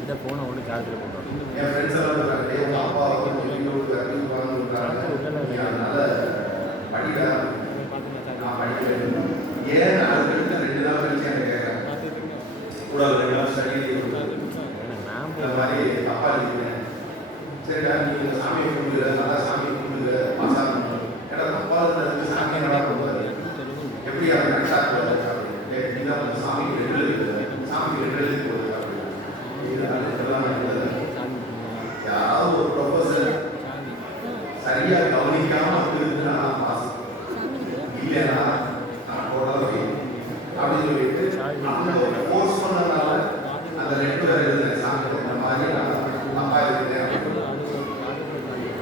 இந்த ஃபோனை ஒன்று சார்ஜில் போட்டோம் என் ஃப்ரெண்ட்ஸ் எல்லாம் இருக்காங்க. டேய் உங்க அப்பா ஒரு ப்ரொஃபஸர் சரியா கவனிக்காம இருக்குதுன்னா நான் பாஸ் இல்லைன்னா நான் போடாத அப்படின்னு சொல்லிட்டு அந்த ஒரு கோர்ஸ் பண்ணனால அந்த லெட்டர் எழுதுனேன் சாமி இந்த மாதிரி நான் தப்பா எழுதுனேன்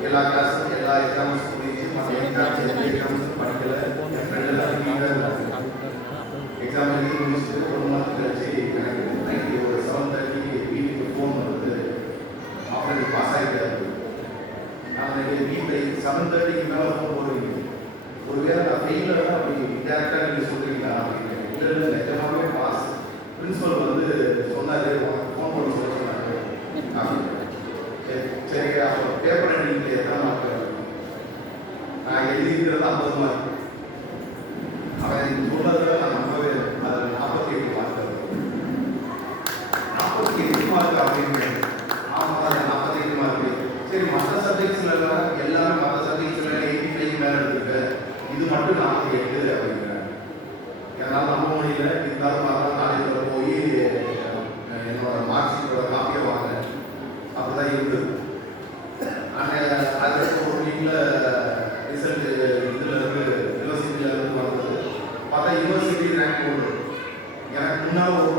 எல்லா கிளாஸ் எல்லா எக்ஸாம்ஸ் முடிஞ்சு மற்ற எக்ஸாம்ஸ் எக்ஸாம்ஸ் படிக்கல. என் ஃப்ரெண்ட் எக்ஸாம் எழுதி முடிச்சுட்டு ஒரு மாதம் கழிச்சு எனக்கு நைட்டு ஒரு செவன் தேர்ட்டிக்கு வீட்டுக்கு ஃபோன் வருது அப்புறம் நீ பாஸ் நான் செவன் தேர்ட்டிக்கு மேலே ஃபோன் போடுவீங்க ஒருவேளை நான் ஃபெயிலில் அப்படி டேரெக்டாக நீங்கள் சொல்கிறீங்களா அப்படின்னு இல்லை இல்லை நிஜமாவே பாஸ் பிரின்ஸிபல் வந்து சொன்னார் ஃபோன் சரி சரி அப்போ பேப்பர் எடிட்டிங்கில் எத்தனை மார்க் நான் எழுதிக்கிறது ஐம்பது மார்க் அவன் சொன்னதில் நான் நம்பவே அதில் நாற்பத்தி எட்டு மார்க் நாற்பத்தி எட்டு மார்க் அப்படின்னு என்னால் நம்ப முடியல இருந்தாலும் மறுநாள் காலேஜில் போய் என்னோட மார்க்ஷீட்டோட காப்பியை வாங்கினேன் அப்படி தான் இருந்து ஆனால் அதுக்கு ஒரு வீட்டில் ரிசல்ட் இதுலேருந்து யூனிவர்சிட்டியிலேருந்து வந்தது. பார்த்தா யூனிவர்சிட்டி ரேங்க் போடு எனக்கு முன்னால் ஒரு